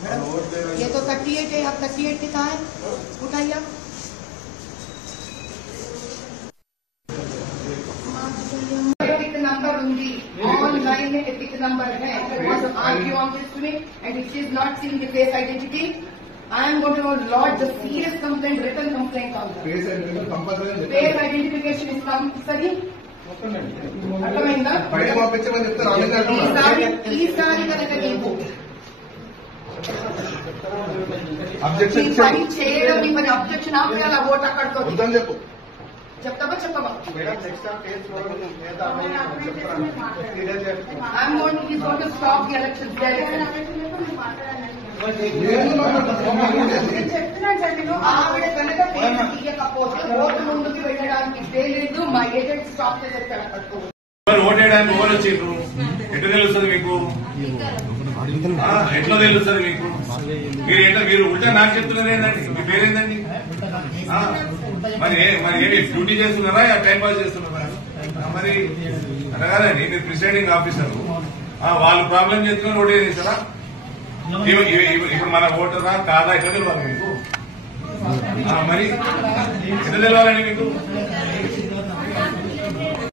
ये तो 38 है, अब 38 के कहाँ है? उठाइए आप। एपिक नंबर होंगी ऑनलाइन में, एपिक नंबर है। Argue on this to me and if she is not seeing the face identity, I am going to lodge a serious complaint, written complaint on her. Face identification is compulsory. అర్థమైందా? ఈసారి కనుక నీకు పని చేయడం, మీ పని objection ఆపేయాలి, ఆ vote అక్కడితో చెప్తావా చెప్పవా? I'm going to stop the elections directly. ఆవిడ కనుక పేరు తీయకపోతే ఓటు ముందుకు వెళ్ళడానికి లేదు, మా ఏజెంట్ స్టాప్ చేసేస్తారు. ఓటేయడానికి ఓవర్ వచ్చిండ్రు, ఎట్లా తెలుస్తుంది మీకు? ఎట్లా తెలుస్తుంది మీకు? మీరు ఉల్టా నాకు చెప్తున్నారు ఏంటండి? మీ పేరేందండి? మరి ఏమి డ్యూటీ చేస్తున్నారా, టైం పాస్ చేస్తున్నారా? మరి అనగానండి, మీరు ప్రిసైడింగ్ ఆఫీసర్, వాళ్ళు ప్రాబ్లం చేస్తున్నారు, ఓటే చేస్తారా? ఇప్పుడు మన ఓటరా కాదా ఎట్లా తెలవాలి మీకు? మరి ఎట్లా తెలవాలండి మీకు?